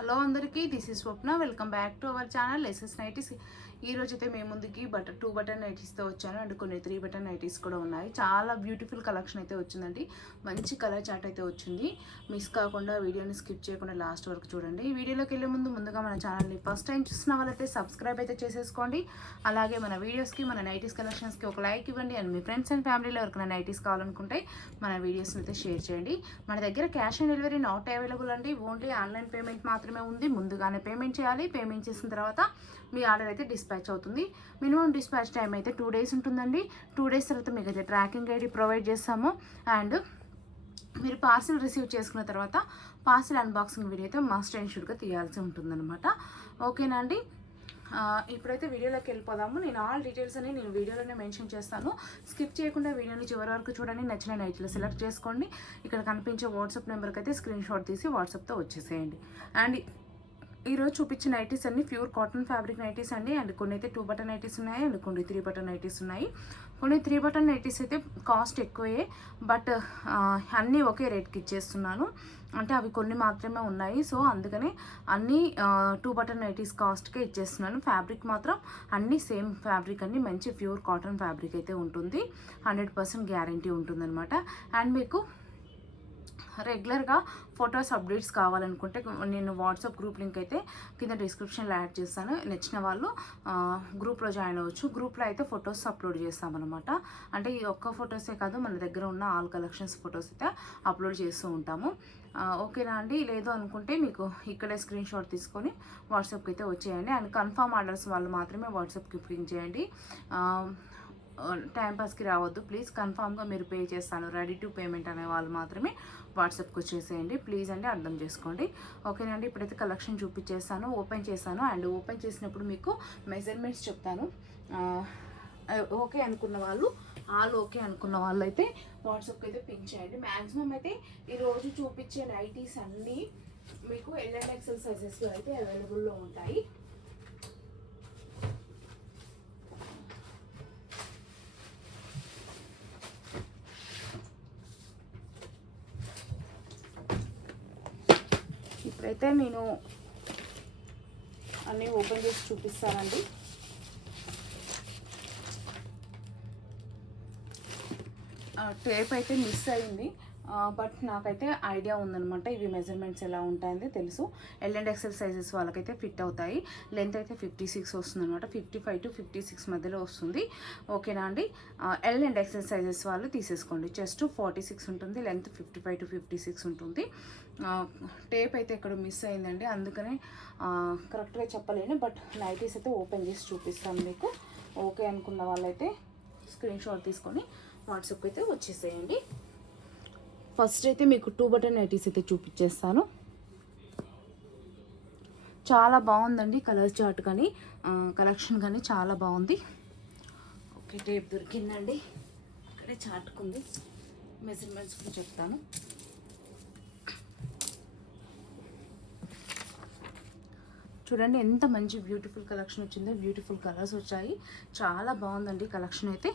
Hello అందరికీ, this is Swapna. Welcome back to our channel SS nineties. ఈ రోజు అయితే మేము ముందుకి 2 బటన్ నైటీస్తో వచ్చాను అండ్ కొన్ని 3 బటన్ నైటీస్ కూడా ఉన్నాయి. చాలా బ్యూటిఫుల్ కలెక్షన్ అయితే వచ్చిందండి. మంచి కలర్ చార్ట్ అయితే వచ్చింది. మిస్ కాకుండా వీడియోని స్కిప్ చేయకుండా లాస్ట్ వరకు చూడండి. ఈ వీడియోలోకి వెళ్ళే ముందుగా మన ఛానల్ని ఫస్ట్ టైం చూసిన వాళ్ళైతే సబ్స్క్రైబ్ అయితే చేసేసుకోండి. అలాగే మన వీడియోస్కి, మన నైటీస్ కలెక్షన్స్కి ఒక లైక్ ఇవ్వండి. అండ్ మీ ఫ్రెండ్స్ అండ్ ఫ్యామిలీలో ఎవరికైనా నైటీస్ కావాలనుకుంటే మన వీడియోస్ని అయితే షేర్ చేయండి. మన దగ్గర cash on delivery not available అండి. ఓన్లీ ఆన్లైన్ పేమెంట్ మాత్రమే ఉంది. ముందుగానే పేమెంట్ చేయాలి. పేమెంట్ చేసిన తర్వాత మీ ఆర్డర్ అయితే డిస్పాచ్ అవుతుంది. మినిమం డిస్పాచ్ టైం అయితే 2 days ఉంటుందండి. 2 days తర్వాత మీకు అయితే ట్రాకింగ్ ఐడి ప్రొవైడ్ చేస్తాము. అండ్ మీరు పార్సిల్ రిసీవ్ చేసుకున్న తర్వాత పార్సిల్ అన్బాక్సింగ్ వీడియో అయితే మస్ట్ అండ్ షుడ్గా తీయాల్సి ఉంటుందన్నమాట. ఓకేనా అండి? ఇప్పుడైతే వీడియోలోకి వెళ్ళిపోదాము. నేను ఆల్ డీటెయిల్స్ అని నేను వీడియోలోనే మెన్షన్ చేస్తాను. స్కిప్ చేయకుండా వీడియోని చివరి వరకు చూడండి. నచ్చిన నైట్లో సెలెక్ట్ చేసుకోండి. ఇక్కడ కనిపించే వాట్సాప్ నెంబర్కి అయితే స్క్రీన్ షాట్ తీసి వాట్సాప్తో వచ్చేసేయండి. అండ్ ఈరోజు చూపించిన నైటీస్ అన్ని ప్యూర్ కాటన్ ఫ్యాబ్రిక్ నైటీస్ అండి. అండ్ కొన్ని అయితే 2 బటన్ నైటీస్ ఉన్నాయి అండ్ కొన్ని 3 బటన్ నైటీస్ ఉన్నాయి. కొన్ని 3 బటన్ నైటీస్ అయితే కాస్ట్ ఎక్కువే, బట్ అన్నీ ఒకే రేట్కి ఇచ్చేస్తున్నాను. అంటే అవి కొన్ని మాత్రమే ఉన్నాయి. సో అందుకని అన్నీ 2 బటన్ నైటీస్ కాస్ట్కే ఇచ్చేస్తున్నాను. ఫ్యాబ్రిక్ మాత్రం అన్నీ సేమ్ ఫ్యాబ్రిక్ అండి. మంచి ప్యూర్ కాటన్ ఫ్యాబ్రిక్ అయితే ఉంటుంది. 100% గ్యారంటీ ఉంటుందన్నమాట. అండ్ మీకు రెగ్యులర్గా ఫొటోస్ అప్డేట్స్ కావాలనుకుంటే నేను వాట్సాప్ గ్రూప్ లింక్ అయితే కింద డిస్క్రిప్షన్లో యాడ్ చేస్తాను. నచ్చిన వాళ్ళు గ్రూప్లో జాయిన్ అవ్వచ్చు. గ్రూప్లో అయితే ఫొటోస్ అప్లోడ్ చేస్తామన్నమాట. అంటే ఈ ఒక్క ఫొటోసే కాదు, మన దగ్గర ఉన్న ఆల్ కలెక్షన్స్ ఫొటోస్ అయితే అప్లోడ్ చేస్తూ ఉంటాము. ఓకేనా అండి? లేదు అనుకుంటే మీకు ఇక్కడే స్క్రీన్ షాట్ తీసుకొని వాట్సాప్కి అయితే వచ్చేయండి. అండ్ కన్ఫర్మ్ ఆర్డర్స్ వాళ్ళు మాత్రమే వాట్సాప్కి పింక్ చేయండి. టైంపాస్కి రావద్దు ప్లీజ్. కన్ఫామ్గా మీరు పే చేస్తాను, రెడీ టు పేమెంట్ అనే వాళ్ళు మాత్రమే వాట్సాప్కి వచ్చేసేయండి ప్లీజ్ అండి, అర్థం చేసుకోండి. ఓకేనండి? ఇప్పుడైతే కలెక్షన్ చూపించేస్తాను, ఓపెన్ చేస్తాను. అండ్ ఓపెన్ చేసినప్పుడు మీకు మెజర్మెంట్స్ చెప్తాను. ఓకే అనుకున్న వాళ్ళు, ఆల్ ఓకే అనుకున్న వాళ్ళు అయితే వాట్సాప్కి అయితే పింక్ చేయండి. మ్యాక్సిమం అయితే ఈరోజు చూపించే నైటీస్ అన్నీ మీకు LXL సైజెస్లో అయితే అవైలబుల్లో ఉంటాయి. ఇప్పుడైతే నేను అన్నీ ఓపెన్ చేసి చూపిస్తానండి. టేప్ అయితే మిస్ అయింది, బట్ నాకైతే ఐడియా ఉందనమాట ఇవి మెజర్మెంట్స్ ఎలా ఉంటాయని తెలుసు. LXL సైజెస్ వాళ్ళకైతే ఫిట్ అవుతాయి. లెంత్ అయితే 56 వస్తుంది అనమాట. 55 to 56 మధ్యలో వస్తుంది. ఓకేనా అండి? LXL సైజెస్ వాళ్ళు తీసేసుకోండి. చెస్ట్ 46 ఉంటుంది, లెంత్ 55 to 56 ఉంటుంది. టేప్ అయితే ఇక్కడ మిస్ అయిందండి, అందుకనే కరెక్ట్గా చెప్పలేను. బట్ నైటీస్ అయితే ఓపెన్ చేసి చూపిస్తాను మీకు. ఓకే అనుకున్న వాళ్ళైతే స్క్రీన్ షాట్ తీసుకొని వాట్సాప్కి అయితే వచ్చేసేయండి. ఫస్ట్ అయితే మీకు 2 బటన్ నైటీస్ అయితే చూపించేస్తాను. చాలా బాగుందండి కలర్ చార్ట్ కానీ కలెక్షన్ కానీ చాలా బాగుంది. ఓకే, టేప్ దొరికిందండి, ఇక్కడే చార్ట్కుంది. మెజర్మెంట్స్ కూడా చెప్తాను. చూడండి ఎంత మంచి బ్యూటిఫుల్ కలెక్షన్ వచ్చిందో. బ్యూటిఫుల్ కలర్స్ వచ్చాయి, చాలా బాగుందండి కలెక్షన్ అయితే.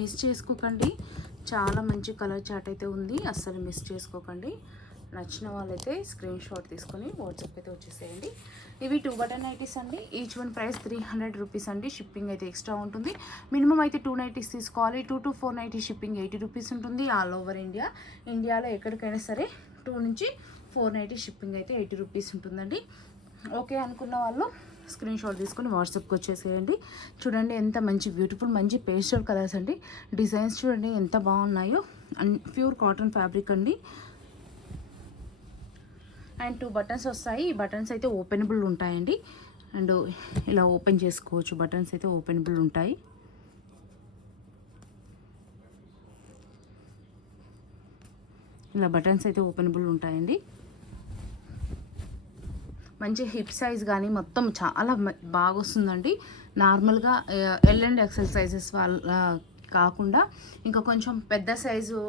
మిస్ చేసుకోకండి, చాలా మంచి కలర్ చార్ట్ అయితే ఉంది, అస్సలు మిస్ చేసుకోకండి. నచ్చిన వాళ్ళైతే స్క్రీన్ షాట్ తీసుకొని వాట్సాప్ అయితే వచ్చేసేయండి. ఇవి 2 బటన్ నైటీస్ అండి. ఈచ్ వన్ ప్రైస్ 300 రూపీస్ అండి. షిప్పింగ్ అయితే ఎక్స్ట్రా ఉంటుంది. మినిమం అయితే 2 నైటీస్ తీసుకోవాలి. 2 to 4 నైటీస్ షిప్పింగ్ 80 రూపీస్ ఉంటుంది. ఆల్ ఓవర్ ఇండియాలో ఎక్కడికైనా సరే 2 నుంచి 4 నైటీస్ షిప్పింగ్ అయితే 80 రూపీస్ ఉంటుందండి. ఓకే అనుకున్న వాళ్ళు స్క్రీన్ షాట్ తీసుకొని వాట్సాప్కి వచ్చేసేయండి. చూడండి ఎంత మంచి బ్యూటిఫుల్ మంచి పేస్టల్ కలర్స్ అండి. డిజైన్స్ చూడండి ఎంత బాగున్నాయో. ప్యూర్ కాటన్ ఫ్యాబ్రిక్ అండి. అండ్ 2 బటన్స్ వస్తాయి. ఈ బటన్స్ అయితే ఓపెనబుల్ ఉంటాయండి. అండ్ ఇలా ఓపెన్ చేసుకోవచ్చు. బటన్స్ అయితే ఓపెనబుల్ ఉంటాయి. ఇలా బటన్స్ అయితే ఓపెనబుల్ ఉంటాయండి. మంచి హిప్ సైజ్ కానీ మొత్తం చాలా బాగా వస్తుందండి. నార్మల్గా LXL సైజెస్ వాళ్ళ కాకుండా ఇంకా కొంచెం పెద్ద సైజు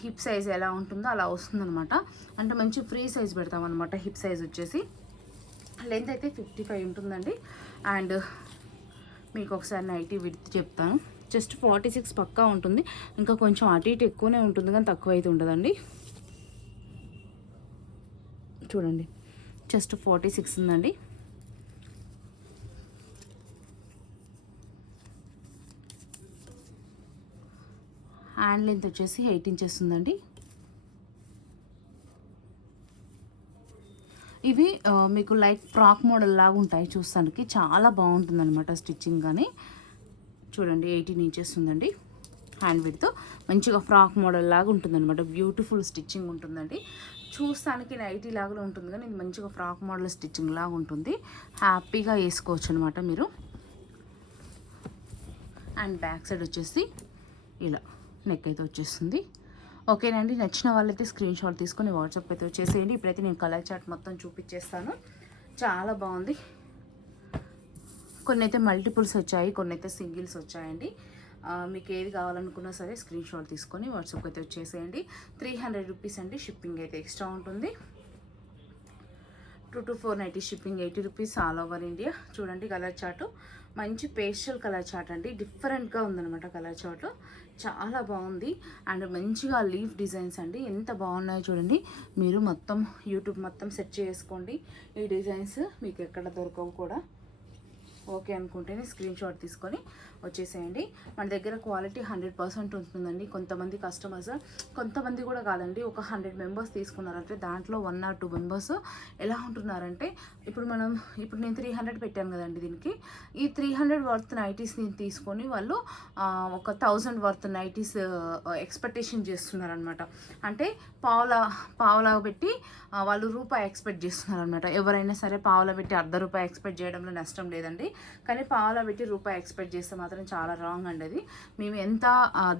హిప్ సైజ్ ఎలా ఉంటుందో అలా వస్తుందన్నమాట. అంటే మంచి ఫ్రీ సైజ్ పెడతామన్నమాట. హిప్ సైజ్ వచ్చేసి లెంత్ అయితే 55 ఉంటుందండి. అండ్ మీకు ఒకసారి నైటీ విడ్త్ చెప్తాను. జస్ట్ 46 పక్కా ఉంటుంది, ఇంకా కొంచెం అటు ఇటు ఎక్కువనే ఉంటుంది కానీ తక్కువ అయితే ఉండదండి. చూడండి జస్ట్ 46 ఉందండి. హ్యాండ్ లెంత్ వచ్చేసి 8 ఇంచెస్ ఉందండి. ఇవి మీకు లైక్ ఫ్రాక్ మోడల్ లాగా ఉంటాయి, చూస్తానికి చాలా బాగుంటుంది అనమాట స్టిచ్చింగ్. కానీ చూడండి 18 ఇంచెస్ ఉందండి హ్యాండ్ విడ్త్. మంచిగా ఫ్రాక్ మోడల్ లాగా ఉంటుంది అనమాట, బ్యూటిఫుల్ స్టిచ్చింగ్ ఉంటుందండి. చూస్తానికి నైటీ లాగా ఉంటుంది కానీ ఇది మంచిగా ఫ్రాక్ మోడల్ స్టిచ్చింగ్ లాగా ఉంటుంది, హ్యాపీగా వేసుకోవచ్చు అనమాట మీరు. అండ్ బ్యాక్ సైడ్ వచ్చేసి ఇలా నెక్ అయితే వచ్చేస్తుంది. ఓకేనండి, నచ్చిన వాళ్ళైతే స్క్రీన్ షాట్ తీసుకొని వాట్సాప్ అయితే వచ్చేసేయండి. ఇప్పుడైతే నేను కలర్ చార్ట్ మొత్తం చూపించేస్తాను. చాలా బాగుంది. కొన్ని అయితే మల్టిపుల్స్ వచ్చాయి, కొన్ని అయితే సింగిల్స్ వచ్చాయండి. మీకు ఏది కావాలనుకున్నా సరే స్క్రీన్ షాట్ తీసుకొని వాట్సాప్ అయితే వచ్చేసేయండి. 300 రూపీస్ అండి, షిప్పింగ్ అయితే ఎక్స్ట్రా ఉంటుంది. 2 to 490 shipping, 80 rupees all over India. చూడండి కలర్ చార్టు మంచి పేస్టల్ కలర్ చార్ట్ అండి, డిఫరెంట్గా ఉందన్నమాట కలర్ చార్ట్, చాలా బాగుంది. అండ్ మంచిగా లీఫ్ డిజైన్స్ అండి, ఎంత బాగున్నాయో చూడండి. మీరు మొత్తం యూట్యూబ్ మొత్తం సెర్చ్ చేసుకోండి, ఈ డిజైన్స్ మీకు ఎక్కడ దొరకవు కూడా. ఓకే అనుకుంటేనే స్క్రీన్ షాట్ తీసుకొని వచ్చేసేయండి. మన దగ్గర క్వాలిటీ 100% ఉంటుందండి. కొంతమంది కస్టమర్స్, కొంతమంది కూడా కాదండి, ఒక 100 మెంబర్స్ తీసుకున్నారంటే దాంట్లో 1 or 2 మెంబర్స్ ఎలా ఉంటున్నారంటే, ఇప్పుడు నేను 300 పెట్టాను కదండి దీనికి, ఈ 300 వర్త్ నైటీస్ని తీసుకొని వాళ్ళు ఒక 1000 వర్త్ నైటీస్ ఎక్స్పెక్టేషన్ చేస్తున్నారనమాట. అంటే పావులా పెట్టి వాళ్ళు రూపాయి ఎక్స్పెక్ట్ చేస్తున్నారనమాట. ఎవరైనా సరే పావులా పెట్టి ₹1 ఎక్స్పెక్ట్ చేయడంలో నష్టం లేదండి, కానీ పావులా పెట్టి రూపాయి ఎక్స్పెక్ట్ చేస్తే మాత్రం చాలా రాంగ్ అండి. అది మేము ఎంత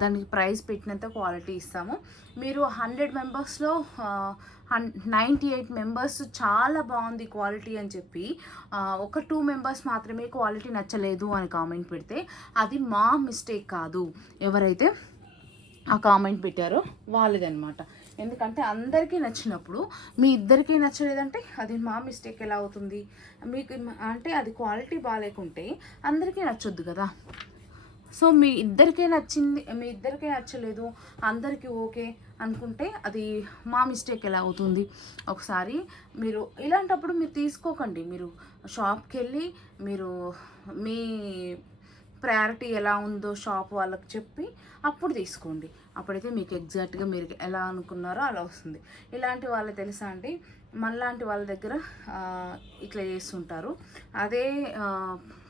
దానికి ప్రైస్ పెట్టినంత క్వాలిటీ ఇస్తాము. మీరు 100 మెంబర్స్లో 98 మెంబర్స్ చాలా బాగుంది క్వాలిటీ అని చెప్పి ఒక 2 మెంబర్స్ మాత్రమే క్వాలిటీ నచ్చలేదు అని కామెంట్ పెడితే అది మా మిస్టేక్ కాదు, ఎవరైతే ఆ కామెంట్ పెట్టారో వాళ్ళదనమాట. ఎందుకంటే అందరికీ నచ్చినప్పుడు మీ ఇద్దరికీ నచ్చలేదంటే అది మా మిస్టేక్ ఎలా అవుతుంది? మీకు అంటే అది క్వాలిటీ బాగాలేకుంటే అందరికీ నచ్చొద్దు కదా. సో మీ ఇద్దరికే నచ్చింది, మీ ఇద్దరికే నచ్చలేదు, అందరికీ ఓకే అనుకుంటే అది మా మిస్టేక్ ఎలా అవుతుంది? ఒకసారి మీరు ఇలాంటప్పుడు మీరు తీసుకోకండి. మీరు షాప్కి వెళ్ళి మీరు మీ ప్రయారిటీ ఎలా ఉందో షాప్ వాళ్ళకి చెప్పి అప్పుడు తీసుకోండి. అప్పుడైతే మీకు ఎగ్జాక్ట్గా మీరు ఎలా అనుకున్నారో అలా వస్తుంది. ఇలాంటి వాళ్ళు తెలుసా అండి, మనలాంటి వాళ్ళ దగ్గర ఇట్లా చేస్తుంటారు. అదే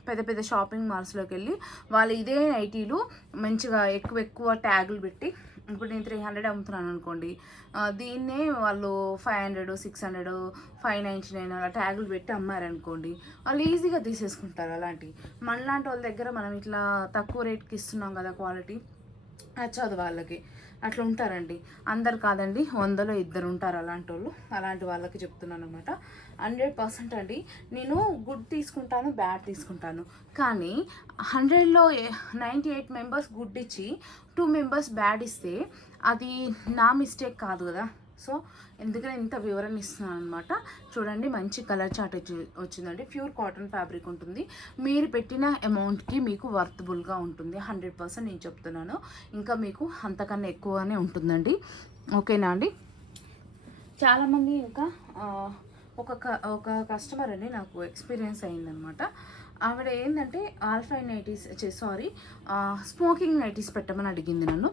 పెద్ద పెద్ద షాపింగ్ మాల్స్లోకి వెళ్ళి వాళ్ళు ఇదే నైటీలు మంచిగా ఎక్కువ ట్యాగులు పెట్టి, ఇప్పుడు నేను 300 అమ్ముతున్నాను అనుకోండి, దీన్నే వాళ్ళు 500, 600, 599 అలా ట్యాగులు పెట్టి అమ్మారనుకోండి, వాళ్ళు ఈజీగా తీసేసుకుంటారు. అలాంటివి మనలాంటి వాళ్ళ దగ్గర మనం ఇట్లా తక్కువ రేట్కి ఇస్తున్నాం కదా, క్వాలిటీ నచ్చదు వాళ్ళకి, అట్లా ఉంటారండి. అందరు కాదండి, 100లో 2 ఉంటారు అలాంటి వాళ్ళు. అలాంటి వాళ్ళకి చెప్తున్నాను అనమాట. 100% అండి, నేను గుడ్ తీసుకుంటాను, బ్యాడ్ తీసుకుంటాను. కానీ 100లో 98 మెంబర్స్ గుడ్ ఇచ్చి 2 మెంబర్స్ బ్యాడ్ ఇస్తే అది నా మిస్టేక్ కాదు కదా. సో ఎందుకని ఇంత వివరణ ఇస్తున్నాను అనమాట. చూడండి మంచి కలర్ చార్ట్ వచ్చిందండి, ప్యూర్ కాటన్ ఫ్యాబ్రిక్ ఉంటుంది. మీరు పెట్టిన అమౌంట్కి మీకు వర్తబుల్గా ఉంటుంది, 100% నేను చెప్తున్నాను. ఇంకా మీకు అంతకన్నా ఎక్కువనే ఉంటుందండి. ఓకేనా అండి. చాలామంది ఇంకా ఒక కస్టమర్ అండి నాకు ఎక్స్పీరియన్స్ అయిందనమాట. ఆవిడ ఏంటంటే ఆల్ఫైన్ నైటీస్ స్మోకింగ్ నైటీస్ పెట్టమని అడిగింది నన్ను.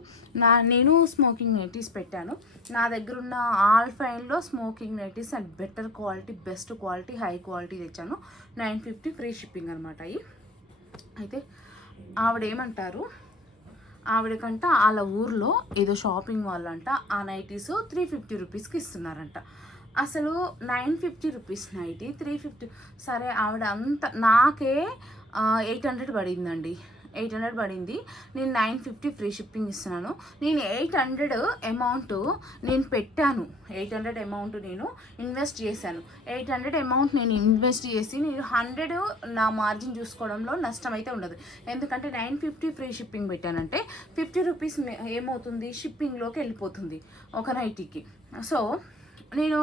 నేను స్మోకింగ్ నైటీస్ పెట్టాను. నా దగ్గర ఉన్న ఆల్ఫైన్లో smoking nighties and better quality, best quality, high quality తెచ్చాను. 950 ఫ్రీ షిప్పింగ్ అనమాట. అయితే ఆవిడ ఏమంటారు, ఆవిడకంట వాళ్ళ ఊర్లో ఏదో షాపింగ్ వాళ్ళంట ఆ నైటీస్ 350 రూపీస్కి ఇస్తున్నారంట. అసలు 950 రూపీస్ నైటీ 350. సరే ఆవిడ అంత నాకే 800 పడిందండి, 800 పడింది. నేను 950 ఫ్రీ షిప్పింగ్ ఇస్తున్నాను. నేను 800 అమౌంట్ నేను పెట్టాను, 800 అమౌంట్ నేను ఇన్వెస్ట్ చేశాను. 800 అమౌంట్ నేను ఇన్వెస్ట్ చేసి నేను 100 నా మార్జిన్ చూసుకోవడంలో నష్టం అయితే ఉండదు. ఎందుకంటే 950 ఫ్రీ షిప్పింగ్ పెట్టానంటే 50 రూపీస్ ఏమవుతుంది, షిప్పింగ్లోకి వెళ్ళిపోతుంది ఒక నైటీకి. సో నేను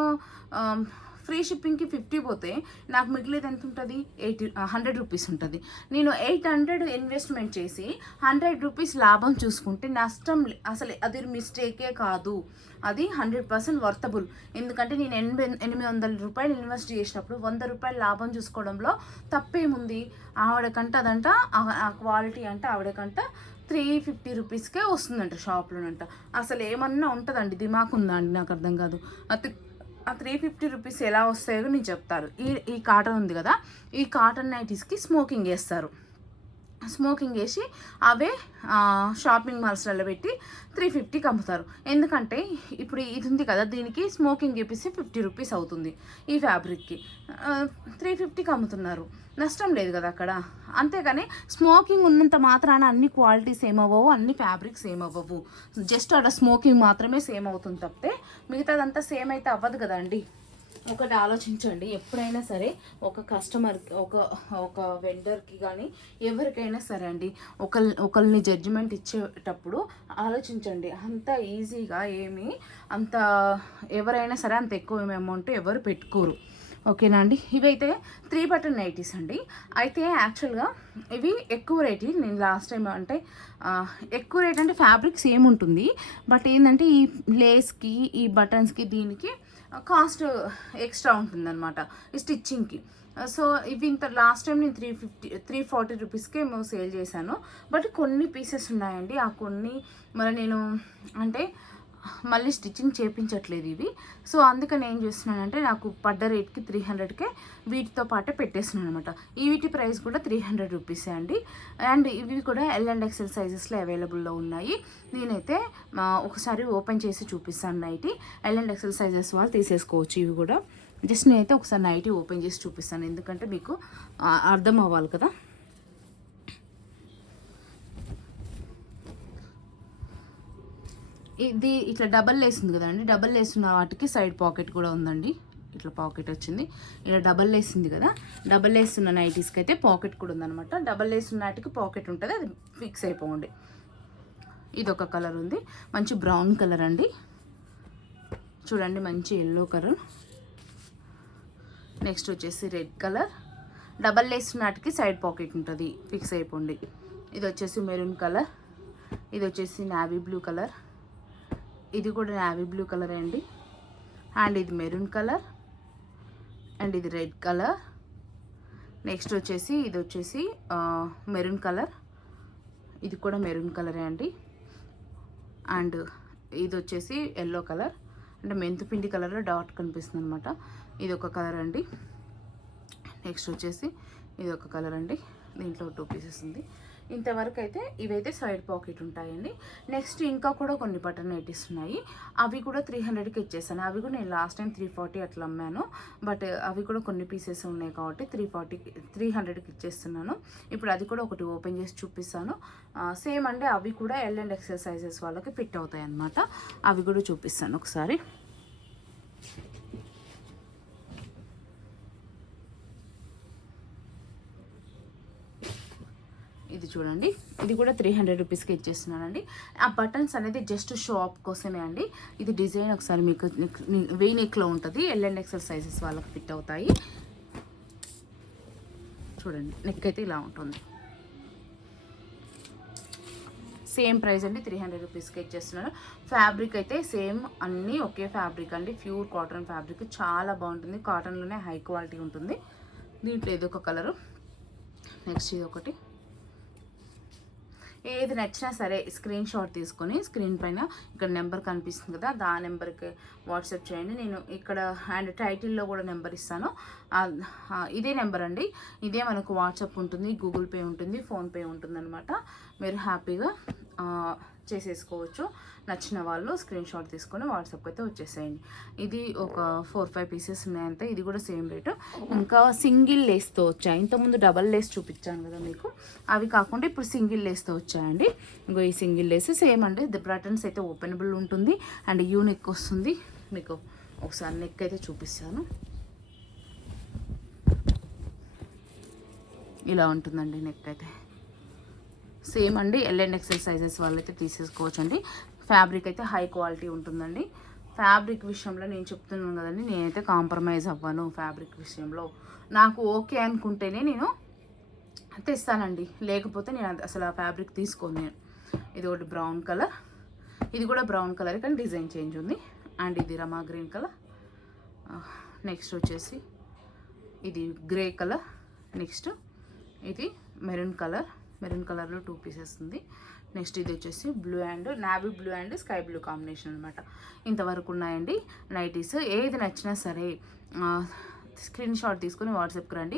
ఫ్రీ షిప్పింగ్కి 50 పోతే నాకు మిగిలేదు ఎంత ఉంటుంది, 100 రూపీస్ ఉంటుంది. నేను 800 ఇన్వెస్ట్మెంట్ చేసి 100 రూపీస్ లాభం చూసుకుంటే నష్టం అసలు అది మిస్టేకే కాదు, అది 100% వర్తబుల్. ఎందుకంటే నేను 800 రూపాయలు ఇన్వెస్ట్ చేసినప్పుడు 100 రూపాయలు లాభం చూసుకోవడంలో తప్పేముంది. ఆవిడకంట అదంట ఆ క్వాలిటీ అంటే ఆవిడకంట 350 రూపీస్కే వస్తుందంట షాప్లోనంట. అసలు ఏమన్నా ఉంటుందండి, దిమాక్ ఉందా అండి, నాకు అర్థం కాదు. ఆ 350 రూపీస్ ఎలా వస్తాయో నేను చెప్తారు. ఈ కాటన్ ఉంది కదా, ఈ కాటన్ నైటీస్కి స్మోకింగ్ వేస్తారు. స్మోకింగ్ వేసి అవే షాపింగ్ మాల్స్లలో పెట్టి 350కి అమ్ముతారు. ఎందుకంటే ఇప్పుడు ఇది ఉంది కదా, దీనికి స్మోకింగ్ వేపిస్తే 50 రూపీస్ అవుతుంది. ఈ ఫ్యాబ్రిక్కి 350కి అమ్ముతున్నారు, నష్టం లేదు కదా అక్కడ. అంతేగాని స్మోకింగ్ ఉన్నంత మాత్రాన అన్ని క్వాలిటీస్ ఏమవ్వవు, అన్ని ఫ్యాబ్రిక్స్ ఏమవ్వవు. జస్ట్ అక్కడ స్మోకింగ్ మాత్రమే సేమ్ అవుతుంది తప్పితే మిగతాదంతా సేమ్ అయితే అవ్వదు కదండి. ఒకటి ఆలోచించండి, ఎప్పుడైనా సరే ఒక కస్టమర్కి ఒక వెండర్కి కానీ ఎవరికైనా సరే అండి, ఒకరిని జడ్జిమెంట్ ఇచ్చేటప్పుడు ఆలోచించండి. అంత ఈజీగా అంత ఎవరైనా సరే అంత ఎక్కువ అమౌంట్ ఎవరు పెట్టుకోరు. ఓకేనా అండి. ఇవైతే 3 బటన్ నైటీస్ అండి. అయితే యాక్చువల్గా ఇవి ఎక్కువ రేట్. నేను లాస్ట్ టైం అంటే ఎక్కువ రేట్ అంటే ఫ్యాబ్రిక్ సేమ్ ఉంటుంది, బట్ ఏంటంటే ఈ లేస్కి ఈ బటన్స్కి దీనికి కాస్ట్ ఎక్స్ట్రా ఉంటుందన్నమాట ఈ స్టిచ్చింగ్కి. సో ఇవి ఇంత లాస్ట్ టైం నేను 340 రూపీస్కే మేము సేల్ చేశాను. బట్ కొన్ని పీసెస్ ఉన్నాయండి, ఆ కొన్ని మరి నేను అంటే మళ్ళీ స్టిచ్చింగ్ చేయించట్లేదు ఇవి. సో అందుకని ఏం చేస్తున్నానంటే నాకు పడ్డ రేట్కి 300కే వీటితో పాటే పెట్టేస్తున్నాను అనమాట. ఈ వీటి ప్రైస్ కూడా 300 రూపీసే అండి. అండ్ ఇవి కూడా L&XL సైజెస్లో అవైలబుల్లో ఉన్నాయి. నేనైతే ఒకసారి ఓపెన్ చేసి చూపిస్తాను నైటీ. L&XL సైజెస్ వాళ్ళు తీసేసుకోవచ్చు ఇవి కూడా. జస్ట్ నేనైతే ఒకసారి నైటీ ఓపెన్ చేసి చూపిస్తాను, ఎందుకంటే మీకు అర్థం అవ్వాలి కదా. ఇది ఇట్లా డబల్ లేస్ ఉంది కదండి, డబల్ లేస్ ఉన్న వాటికి సైడ్ పాకెట్ కూడా ఉందండి. ఇట్లా పాకెట్ వచ్చింది, ఇలా డబల్ లేస్ ఉంది కదా, డబల్ లేస్ ఉన్న నైటీస్కి అయితే పాకెట్ కూడా ఉందన్నమాట. డబల్ లేస్ ఉన్న వాటికి పాకెట్ ఉంటుంది, అది ఫిక్స్ అయిపోండి. ఇది ఒక కలర్ ఉంది, మంచి బ్రౌన్ కలర్ అండి, చూడండి మంచి ఎల్లో కలర్. నెక్స్ట్ వచ్చేసి రెడ్ కలర్, డబల్ లేస్ ఉన్న వాటికి సైడ్ పాకెట్ ఉంటుంది, ఫిక్స్ అయిపోండి. ఇది వచ్చేసి మెరూన్ కలర్, ఇది వచ్చేసి నావీ బ్లూ కలర్, ఇది కూడా నావీ బ్లూ కలర్ అండి. అండ్ ఇది మెరూన్ కలర్, అండ్ ఇది రెడ్ కలర్. నెక్స్ట్ వచ్చేసి ఇది వచ్చేసి మెరూన్ కలర్, ఇది కూడా మెరూన్ కలరే అండి. అండ్ ఇది వచ్చేసి ఎల్లో కలర్, అంటే మెంతుపిండి కలర్లో డాట్ కనిపిస్తుంది అనమాట. ఇది ఒక కలర్ అండి. నెక్స్ట్ వచ్చేసి ఇది ఒక కలర్ అండి, దీంట్లో 2 పీసెస్ ఉంది. ఇంతవరకు అయితే ఇవైతే సైడ్ పాకెట్ ఉంటాయండి. నెక్స్ట్ ఇంకా కూడా కొన్ని బటన్ నైటీస్ ఉన్నాయి, అవి కూడా 300కి ఇచ్చేసాను. అవి కూడా నేను లాస్ట్ టైం 340 అట్లా అమ్మాను, బట్ అవి కూడా కొన్ని పీసెస్ ఉన్నాయి కాబట్టి 300కి ఇచ్చేస్తున్నాను. ఇప్పుడు అది కూడా ఒకటి ఓపెన్ చేసి చూపిస్తాను. సేమ్ అండి, అవి కూడా L&XL సైజెస్ వాళ్ళకి ఫిట్ అవుతాయి అన్నమాట. అవి కూడా చూపిస్తాను ఒకసారి. ఇది చూడండి, ఇది కూడా 300 రూపీస్కి ఇచ్చేస్తున్నానండి. ఆ బటన్స్ అనేది జస్ట్ షాప్ కోసమే అండి. ఇది డిజైన్ ఒకసారి మీకు వీ నెక్లో ఉంటుంది, L&XL సైజెస్ వాళ్ళకి ఫిట్ అవుతాయి. చూడండి నెక్ అయితే ఇలా ఉంటుంది. సేమ్ ప్రైస్ అండి, 300 రూపీస్కి ఇచ్చేస్తున్నాను. ఫ్యాబ్రిక్ అయితే సేమ్ అన్నీ ఒకే ఫ్యాబ్రిక్ అండి, ప్యూర్ కాటన్ ఫ్యాబ్రిక్, చాలా బాగుంటుంది. కాటన్లోనే హై క్వాలిటీ ఉంటుంది. దీంట్లో ఇది ఒక కలరు, నెక్స్ట్ ఇది ఒకటి. ఏది నచ్చినా సరే స్క్రీన్ షాట్ తీసుకొని స్క్రీన్ పైన ఇక్కడ నెంబర్ కనిపిస్తుంది కదా, ఆ నెంబర్కి వాట్సాప్ చేయండి. నేను ఇక్కడ అండ్ టైటిల్లో కూడా నెంబర్ ఇస్తాను, ఇదే నెంబర్ అండి. ఇదే మనకు వాట్సాప్ ఉంటుంది, గూగుల్ పే ఉంటుంది, ఫోన్పే ఉంటుంది అనమాట. మీరు హ్యాపీగా చేసేసుకోవచ్చు. నచ్చిన వాళ్ళు స్క్రీన్ షాట్ తీసుకొని వాట్సాప్కి అయితే వచ్చేసేయండి. ఇది ఒక 4-5 పీసెస్ ఉన్నాయంటే, ఇది కూడా సేమ్ రేటు. ఇంకా సింగిల్ లేస్తో వచ్చాయి, ఇంతకుముందు డబల్ లేస్ చూపించాను కదా మీకు, అవి కాకుండా ఇప్పుడు సింగిల్ లేస్తో వచ్చాయండి. ఇంకో ఈ సింగిల్ లేస్ సేమ్ అండి, ది బటన్స్ అయితే ఓపెనబుల్ ఉంటుంది అండ్ యూ నెక్ వస్తుంది. మీకు ఒకసారి నెక్ అయితే చూపిస్తాను, ఇలా ఉంటుందండి నెక్ అయితే. సేమ్ అండి, L&XL సైజెస్ వాళ్ళైతే తీసేసుకోవచ్చు అండి. ఫ్యాబ్రిక్ అయితే హై క్వాలిటీ ఉంటుందండి. ఫ్యాబ్రిక్ విషయంలో నేను చెప్తున్నాను కదండి, నేనైతే కాంప్రమైజ్ అవ్వను ఫ్యాబ్రిక్ విషయంలో. నాకు ఓకే అనుకుంటేనే నేను తెస్తానండి, లేకపోతే నేను అసలు ఆ ఫ్యాబ్రిక్ తీసుకోను నేను. ఇది ఒకటి బ్రౌన్ కలర్, ఇది కూడా బ్రౌన్ కలర్ కానీ డిజైన్ చేంజ్ ఉంది. అండ్ ఇది రమా గ్రీన్ కలర్. నెక్స్ట్ వచ్చేసి ఇది గ్రే కలర్. నెక్స్ట్ ఇది మెరూన్ కలర్, మెరూన్ కలర్లో 2 పీసెస్ ఉంది. నెక్స్ట్ ఇది వచ్చేసి blue and navy blue and sky blue combination అనమాట. ఇంతవరకు ఉన్నాయండి నైటీస్. ఏది నచ్చినా సరే స్క్రీన్ షాట్ తీసుకుని వాట్సాప్కి రండి.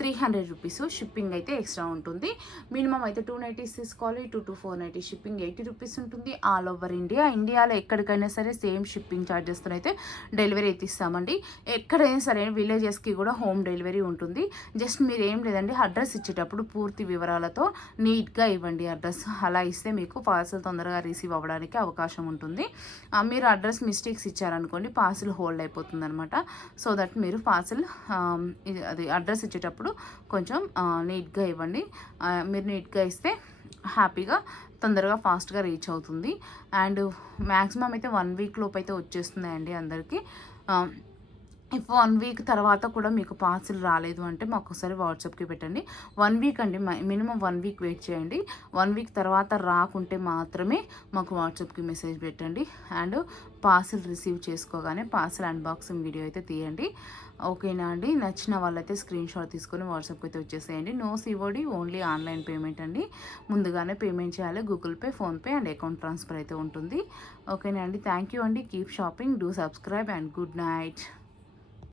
300 రూపీస్ షిప్పింగ్ అయితే ఎక్స్ట్రా ఉంటుంది. మినిమం అయితే 2 నైటీస్ తీసుకోవాలి. 2 to 4 నైటీస్ షిప్పింగ్ 80 రూపీస్ ఉంటుంది. All over India. ఇండియాలో ఎక్కడికైనా సరే సేమ్ షిప్పింగ్ ఛార్జెస్తో అయితే డెలివరీ అయితే ఇస్తామండి. ఎక్కడైనా సరే విలేజెస్కి కూడా హోమ్ డెలివరీ ఉంటుంది. జస్ట్ మీరు ఏం లేదండి, అడ్రస్ ఇచ్చేటప్పుడు పూర్తి వివరాలతో నీట్గా ఇవ్వండి అడ్రస్. అలా ఇస్తే మీకు పార్సల్ తొందరగా రిసీవ్ అవ్వడానికి అవకాశం ఉంటుంది. మీరు అడ్రస్ మిస్టేక్స్ ఇచ్చారనుకోండి, పార్సల్ హోల్డ్ అయిపోతుంది అనమాట. సో దట్ మీరు పార్సల్ అది అడ్రస్ ఇచ్చేటప్పుడు కొంచెం నీట్గా ఇవ్వండి. మీరు నీట్గా ఇస్తే హ్యాపీగా తొందరగా ఫాస్ట్గా రీచ్ అవుతుంది. అండ్ మ్యాక్సిమం అయితే 1 వీక్ లోపు అయితే వచ్చేస్తున్నాయండి అందరికీ. ఇఫ్ 1 వీక్ తర్వాత కూడా మీకు పార్సిల్ రాలేదు అంటే మాకు ఒకసారి వాట్సాప్కి పెట్టండి. 1 వీక్ అండి, మినిమం 1 వీక్ వెయిట్ చేయండి. 1 వీక్ తర్వాత రాకుంటే మాత్రమే మాకు వాట్సాప్కి మెసేజ్ పెట్టండి. అండ్ పార్సిల్ రిసీవ్ చేసుకోగానే పార్సిల్ అన్బాక్సింగ్ వీడియో అయితే తీయండి. ఓకేనా అండి? నచ్చిన వాళ్ళైతే స్క్రీన్ షాట్ తీసుకొని వాట్సాప్కి అయితే వచ్చేసేయండి. No COD, only online payment అండి. ముందుగానే పేమెంట్ చేయాలి. Google Pay, PhonePe and account transfer అయితే ఉంటుంది. ఓకేనా అండి? థ్యాంక్ యూ అండి. Keep shopping, do subscribe and good night.